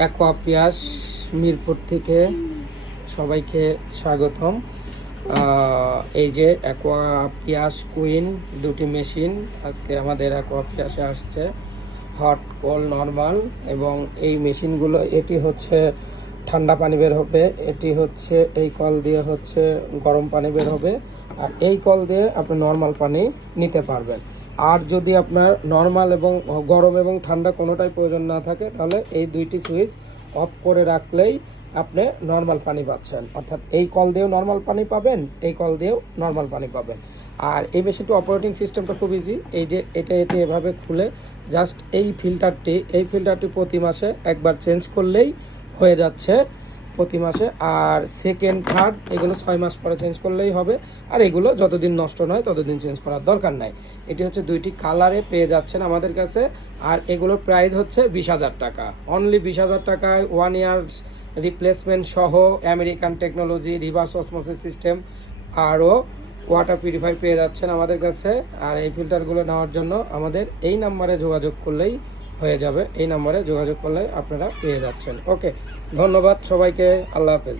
অ্যাকোয়াপিয়াস মিরপুর থেকে সবাইকে স্বাগতম। এই যে অ্যাকোয়াপিয়াস কুইন দুটি মেশিন আজকে আমাদের অ্যাকোয়াপিয়াসে আসছে, হট, কোল্ড, নর্মাল। এবং এই মেশিনগুলো, এটি হচ্ছে ঠান্ডা পানি বের হবে, এটি হচ্ছে এই কল দিয়ে হচ্ছে গরম পানি বের হবে, আর এই কল দিয়ে আপনি নর্মাল পানি নিতে পারবেন। আর যদি আপনার নর্মাল এবং গরম এবং ঠান্ডা কোনোটাই প্রয়োজন না থাকে, তাহলে এই দুইটি সুইচ অফ করে রাখলেই আপনি নর্মাল পানি পাচ্ছেন। অর্থাৎ এই কল দিয়েও নর্মাল পানি পাবেন, এই কল দিয়েও নর্মাল পানি পাবেন। আর এই মেশিনটি অপারেটিং সিস্টেমটা খুব ইজি। এই যে এটি এভাবে খুলে জাস্ট এই ফিল্টারটি প্রতি মাসে একবার চেঞ্জ করলেই হয়ে যাচ্ছে, প্রতি মাসে। আর সেকেন্ড, থার্ড এগুলো 6 মাস পরে চেঞ্জ করলেই হবে। আর এগুলো যতদিন নষ্ট নয় ততদিন চেঞ্জ করার দরকার নাই। এটি হচ্ছে দুইটি কালারে পেয়ে যাচ্ছেন আমাদের কাছে। আর এগুলোর প্রাইস হচ্ছে 20,000 টাকা, অনলি 20,000 টাকায় 1 ইয়ার রিপ্লেসমেন্ট সহ, American technology, reverse osmosis system, আরও ওয়াটার পিউরিফাই পেয়ে যাচ্ছেন আমাদের কাছে। আর এই ফিল্টারগুলো নেওয়ার জন্য আমাদের এই নাম্বারে যোগাযোগ করলেই হয়ে যাবে। এই নাম্বারে যোগাযোগ করলে আপনারা পেয়ে যাচ্ছেন। ওকে, ধন্যবাদ সবাইকে, আল্লাহ হাফেজ।